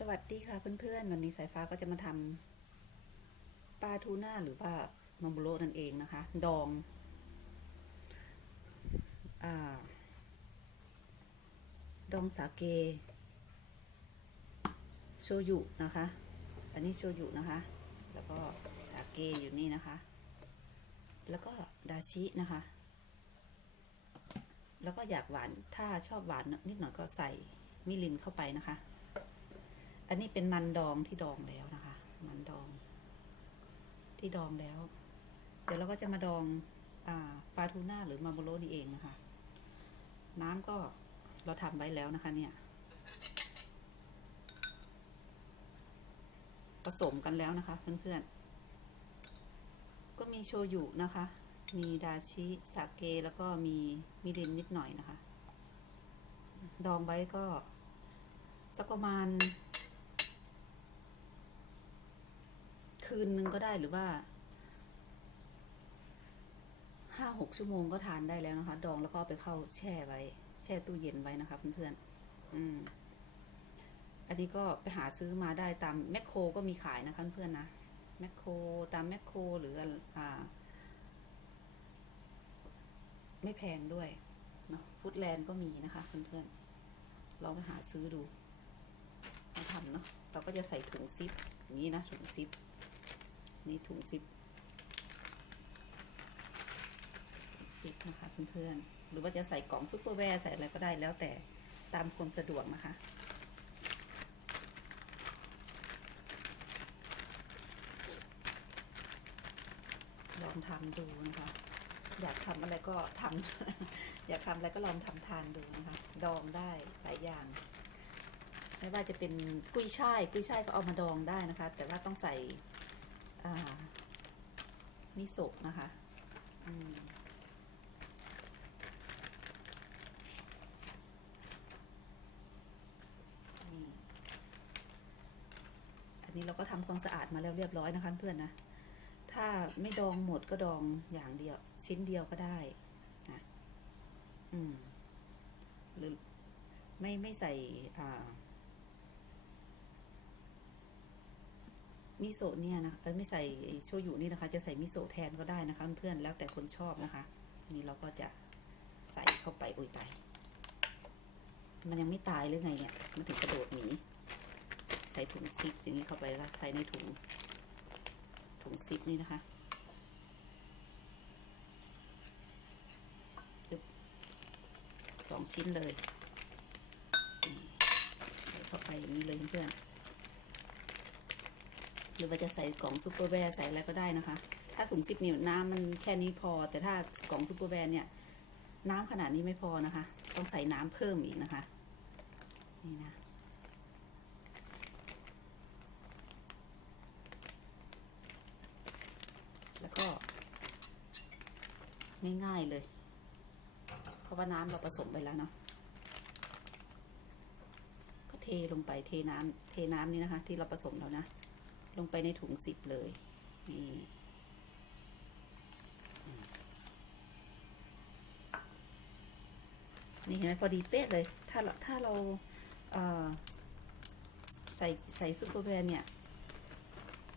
สวัสดีค่ะเพื่อนๆ วันนี้สายฟ้าก็จะมาทำปลาทูน่าหรือว่ามัมบุโรนั่นเองนะคะ ดองอดองสาเก โชยุนะคะ อันนี้โชยุนะคะ แล้วก็สาเกอยู่นี่นะคะ แล้วก็ดาชินะคะ แล้วก็อยากหวานถ้าชอบหวานนิดหน่อยก็ใส่มิรินเข้าไปนะคะ อันนี้เป็นมันดองที่ดองแล้วนะคะ มันดอง ที่ดองแล้ว เดี๋ยวเราก็จะมาดองอาปลาทูน่าหรือมาโบโรนี่เองนะคะ น้ำก็เราทำไว้แล้วนะคะ เนี่ย ผสมกันแล้วนะคะ เพื่อนๆ ก็มีโชยุนะคะ มีดาชิสาเกแล้วก็มีมิรินนิดหน่อยนะคะ ดองไว้ก็สักประมาณ คืนนึงก็ได้หรือว่าห้าหกชั่วโมงก็ทานได้แล้วนะคะ ดองแล้วก็ไปเข้าแช่ไว้ แช่ตู้เย็นไว้นะคะเพื่อนๆอืม อันนี้ก็ไปหาซื้อมาได้ตามแมคโครก็มีขายนะคะเพื่อนๆนะแมคโครตามแมคโครหรืออ่า ไม่แพงด้วยเนาะฟู้ดแลนด์ก็มีนะคะเพื่อนๆลองไปหาซื้อดูมาทำเนาะเราก็จะใส่ถุงซิปอย่างนี้นะถุงซิป นี่ถุงซิปซิปนะคะเพื่อนๆหรือว่าจะใส่กล่องซุปเปอร์แวร์ใส่อะไรก็ได้แล้วแต่ตามความสะดวกนะคะลองทำดูนะคะอยากทำอะไรก็ทำอยากทำอะไรก็ลองทำทานดูนะคะ ดองได้หลายอย่าง ไม่ว่าจะเป็นกุ้ยช่าย กุ้ยช่ายก็เอามาดองได้นะคะ แต่ว่าต้องใส่ มิโซะนะคะอันนี้เราก็ทำความสะอาดมาแล้วเรียบร้อยนะคะเพื่อนนะ ถ้าไม่ดองหมดก็ดองอย่างเดียว ชิ้นเดียวก็ได้นะอืมหรือไม่ไม่ใส่อ่า มิโซะเนี่ยนะเออไม่ใส่โชยุนี่นะคะ จะใส่มิโซะแทนก็ได้นะคะ เพื่อนแล้วแต่คนชอบนะคะนนี้เราก็จะใส่เข้าไปโอ้ยตายมันยังไม่ตายหรือไงเนี่ย มันถึงกระโดดหนีใส่ถุงซิปอย่างนี้เข้าไปแล้วใส่ในถุงถุงซิปนี่นะคะสองชิ้นเลย ใส่เข้าไปอย่างนี้เลยเพื่อน หรือว่าจะใส่กล่องซูเปอร์แวร์ใส่อะไรก็ได้นะคะ ถ้าถุงซิปนี่น้ำมันแค่นี้พอ แต่ถ้ากล่องซูเปอร์แวร์เนี่ย น้ำขนาดนี้ไม่พอนะคะ ต้องใส่น้ำเพิ่มอีกนะคะ นี่นะแล้วก็ ง่ายๆเลย เพราะว่าน้ำเราผสมไปแล้วเนาะก็เทลงไปเทน้ำเทน้ำนี้นะคะ ที่เราผสมแล้วนะ ลงไปในถุงสิบเลย นี่นี่เห็นไหมพอดีเป๊ะเลย ถ้าเราถ้าเราเใส่ใส่ซุปเปอร์แวร์เนี่ย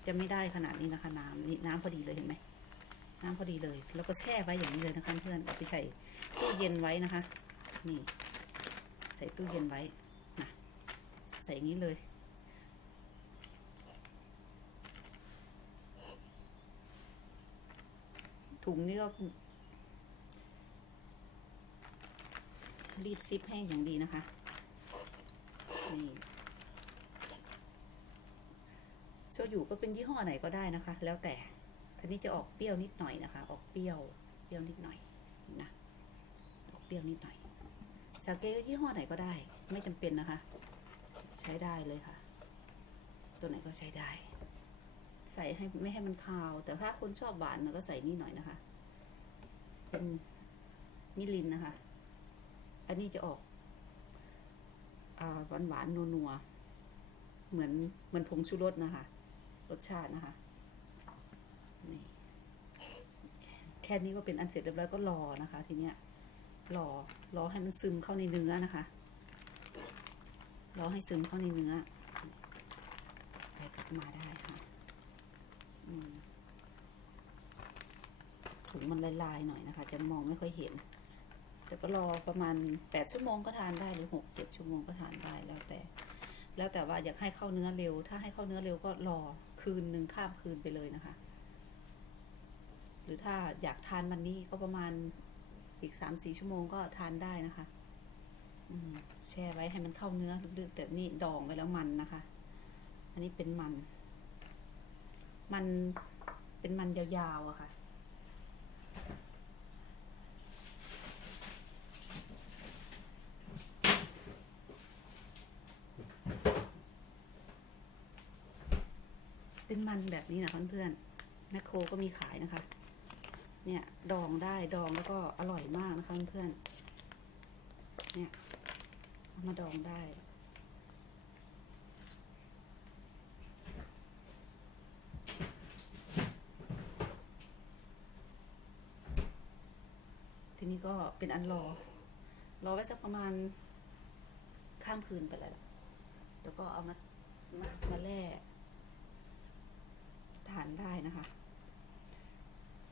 จะไม่ได้ขนาดนี้นะคะน้ำนี่น้ำพอดีเลยเห็นไหมน้ำพอดีเลย แล้วก็แช่ไว้อย่างนี้เลยนะคะเพื่อนเอาไปใส่ตู้เย็นไว้นะคะ นี่ ใส่ตู้เย็นไว้นะใส่อย่างนี้เลย ถุงนี่ก็รีดซิปให้อย่างดีนะคะ นี่โชยุก็เป็นยี่ห้อไหนก็ได้นะคะ แล้วแต่ อันนี้จะออกเปรี้ยวนิดหน่อยนะคะ ออกเปรี้ยว เปรี้ยวนิดหน่อยนะ ออกเปรี้ยวนิดหน่อย สาเกก็ยี่ห้อไหนก็ได้ ไม่จำเป็นนะคะ ใช้ได้เลยค่ะ ตัวไหนก็ใช้ได้ ส่ให้ไม่ให้มันคาว แต่ถ้าคนชอบหวานเราก็ใส่นี่หน่อยนะคะ เป็นมิลินนะคะ อันนี้จะออกหวานหวานนัวเหมือนเหมือนผงชูรสนะคะ รสชาตินะคะนี่แค่นี้ก็เป็นอันเสร็จเรียบร้อยก็รอนะคะ ทีเนี้ยรอรอให้มันซึมเข้าในเนื้อนะคะรอให้ซึมเข้าในเนื้อมาได้ค่ะอืม ถุงมันลายๆหน่อยนะคะ จะมองไม่ค่อยเห็นเดี๋ยวก็รอประมาณแปดชั่วโมงก็ทานได้หรือหกเจ็ดชั่วโมงก็ทานได้แล้วแต่ แล้วแต่ว่าอยากให้เข้าเนื้อเร็ว ถ้าให้เข้าเนื้อเร็วก็รอคืนหนึ่งข้ามคืนไปเลยนะคะ หรือถ้าอยากทานวันนี้ก็ประมาณอีกสามสี่ชั่วโมงก็ทานได้นะคะอืแช่ไว้ให้มันเข้าเนื้อลึกๆแต่นี่ดองไว้แล้วมันนะคะ อันนี้เป็นมัน มันเป็นมันยาวๆอะค่ะ เป็นมันแบบนี้นะเพื่อนๆแมคโครก็มีขายนะคะ เนี่ยดองได้ดองแล้วก็อร่อยมากนะคะเพื่อนๆเนี่ยมาดองได้ ก็เป็นอันรอ รอไว้สักประมาณข้ามคืนไปเลยล่ะแล้วก็เอามามามาแล่ทานได้นะคะ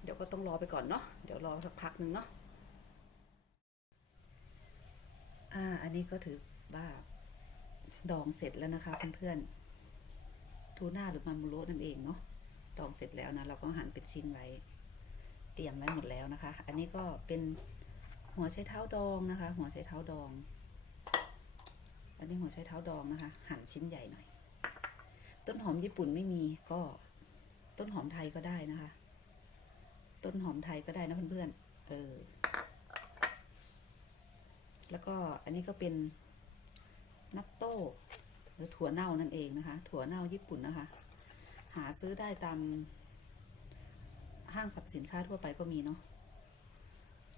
เดี๋ยวก็ต้องรอไปก่อนเนาะเดี๋ยวรอสักพักหนึ่งเนาะอ่า อันนี้ก็ถือว่าดองเสร็จแล้วนะคะเพื่อนๆทูน่าหรือมันมูโรนั่นเองเนาะดองเสร็จแล้วนะเราก็หั่นเป็นชิ้นไว้ เตรียมไว้หมดแล้วนะคะ อันนี้ก็เป็น หัวไชเท้าดองนะคะ หัวไชเท้าดอง อันนี้หัวไชเท้าดองนะคะ หั่นชิ้นใหญ่หน่อย ต้นหอมญี่ปุ่นไม่มีก็ต้นหอมไทยก็ได้นะคะ ต้นหอมไทยก็ได้นะเพื่อนๆ เออ แล้วก็อันนี้ก็เป็นนัตโต้หรือถั่วเน่านั่นเองนะคะ ถั่วเน่าญี่ปุ่นนะคะ หาซื้อได้ตามห้างสรรพสินค้าทั่วไปก็มีเนาะ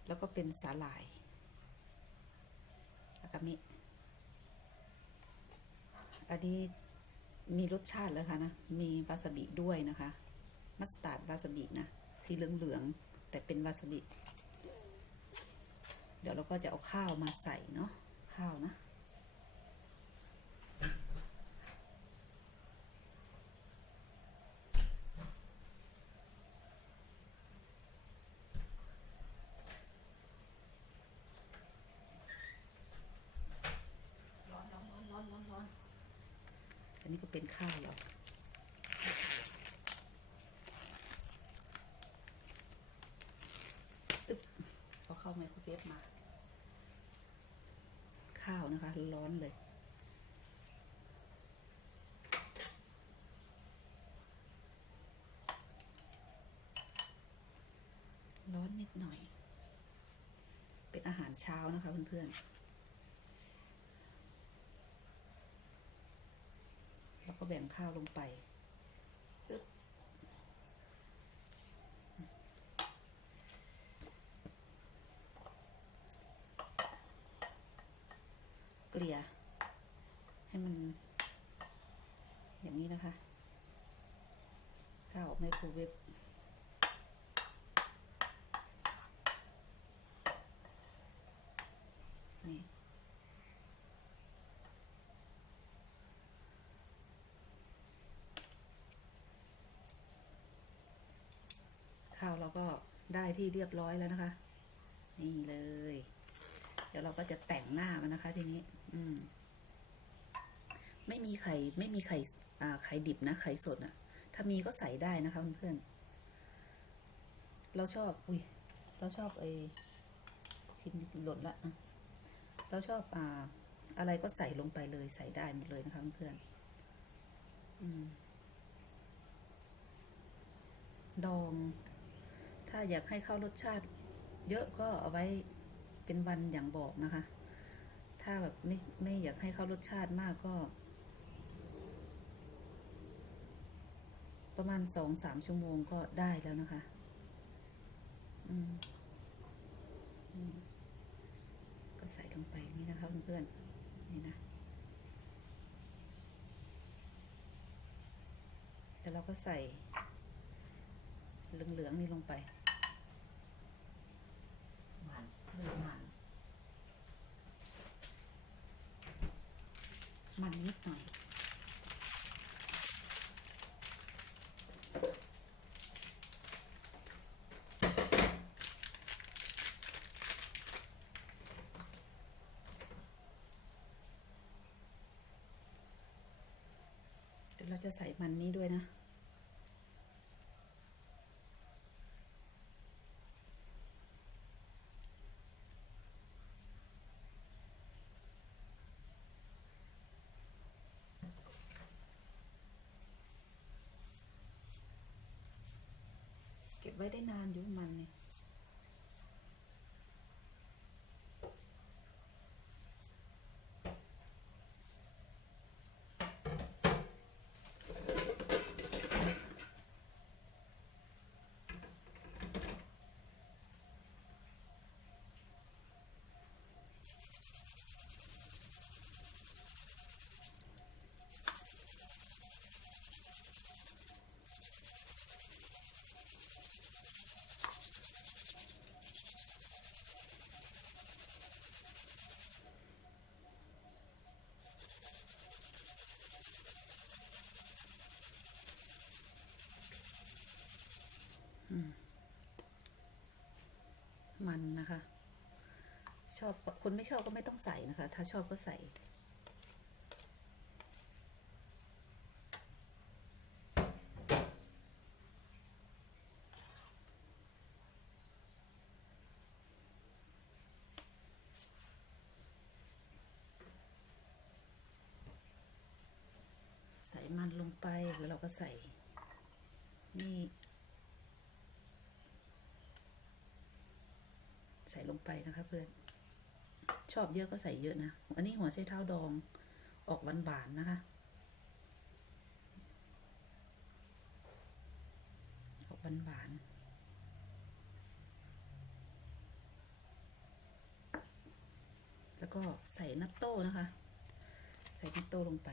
แล้วก็เป็นสาหร่ายอากามิ อันนี้มีรสชาติแล้วค่ะนะ มีวาซาบิด้วยนะคะ มัสตาร์ดวาซาบินะ สีเหลืองๆ แต่เป็นวาซาบิ เดี๋ยวเราก็จะเอาข้าวมาใส่เนาะ ข้าวนะ ร้อนร้อนร้อนร้อนร้อนร้อนอันนี้ก็ เป็นข้าวเราอึ๊บเอาเข้าไมโครเวฟมา ข้าวนะคะ ร้อนเลยร้อนนิดหน่อย เป็นอาหารเช้านะคะเพื่อนๆ แล้ว ก็แบ่งข้าวลงไป เกลี่ย ให้มัน อย่างนี้นะคะข้าวออกไมโครเวฟนี่ ข้าวเราก็ได้ ที่เรียบร้อยแล้วนะคะ นี่เลย เดี๋ยวเราก็จะแต่งหน้ามันนะคะ ทีนี้ อืม ไม่มีไข่ไม่มีไข่อ่าไข่ดิบนะไข่สดอะถ้ามีก็ใส่ได้นะคะเพื่อนๆเราชอบ อุ้ยเราชอบไอ้ชิ้นหล่นละอะเราชอบอ่า อะไรก็ใส่ลงไปเลยใส่ได้หมดเลยนะคะเพื่อนๆอืมดอง ถ้าอยากให้เข้ารสชาติ เยอะก็เอาไว้เป็นวันอย่างบอกนะคะ ถ้าแบบไม่ไม่อยากให้เข้ารสชาติมากก็ ประมาณสองสามชั่วโมงก็ได้แล้วนะคะก็ใส่ลงไปนี่นะคะเพื่อนๆนี่นะแล้วเราก็ใส่เหลืองๆนี่ลงไป มันมันนิดหน่อยเราจะใส่มันนี้ด้วยนะ มันนะคะ ชอบคนไม่ชอบก็ไม่ต้องใส่นะคะ ถ้าชอบก็ใส่ ใส่มันลงไปหรือเราก็ใส่นี่ ใส่ลงไปนะคะเพื่อน ชอบเยอะก็ใส่เยอะนะ อันนี้หัวไชเท้าดองออกหวานๆนะคะ ออกหวานๆแล้วก็ใส่นัตโต้นะคะ ใส่นัตโต้ลงไป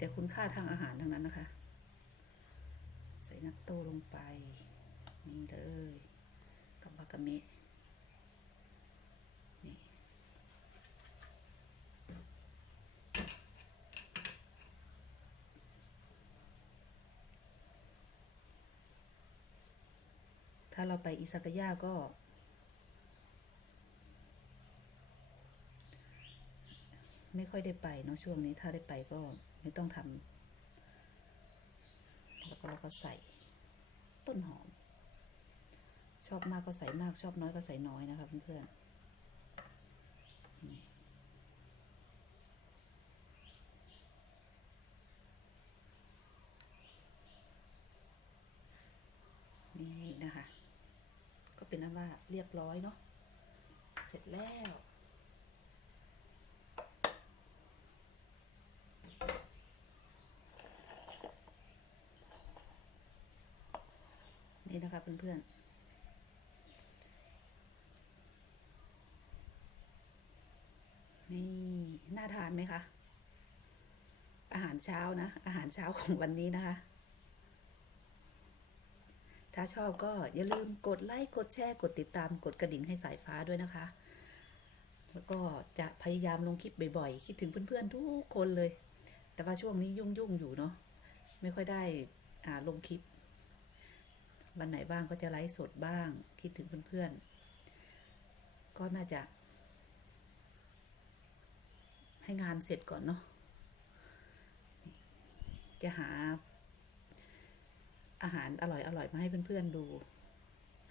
แต่คุณค่าทางอาหารทั้งนั้นนะคะ ใส่นัตโต้ลงไป นี่เลยกับวากาเมะนี่ถ้าเราไปอิซากายะก็ ไม่ค่อยได้ไปเนาะช่วงนี้ถ้าได้ไปก็ไม่ต้องทำแล้วก็เราก็ใส่ต้นหอม ชอบมากก็ใส่มากชอบน้อยก็ใส่น้อยนะคะเพื่อนๆนี่นี่นะคะ ก็เป็นนั้นว่าเรียบร้อยเนาะ เสร็จแล้ว นี่นะคะ เพื่อนๆนี่น่าทานไหมคะ อาหารเช้านะ อาหารเช้าของวันนี้นะคะ ถ้าชอบก็อย่าลืมกดไลค์กดแชร์ กดติดตามกดกระดิ่งให้สายฟ้าด้วยนะคะ แล้วก็จะพยายามลงคลิปบ่อยๆ คิดถึงเพื่อนๆทุกคนเลย แต่ว่าช่วงนี้ยุ่งๆอยู่เนาะไม่ค่อยได้ลงคลิป วันไหนบ้างก็จะไลฟ์สดบ้าง คิดถึงเพื่อนๆ ก็น่าจะ ให้งานเสร็จก่อนเนาะ จะหา อาหารอร่อยๆ มาให้เพื่อนๆดู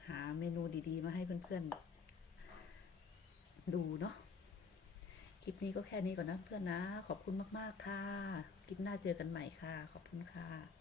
หาเมนูดีๆ มาให้เพื่อนๆ ดูเนาะคลิปนี้ก็แค่นี้ก่อนนะเพื่อนนะ ขอบคุณมาก ๆ ค่ะ คลิปหน้าเจอกันใหม่ค่ะ ขอบคุณค่ะ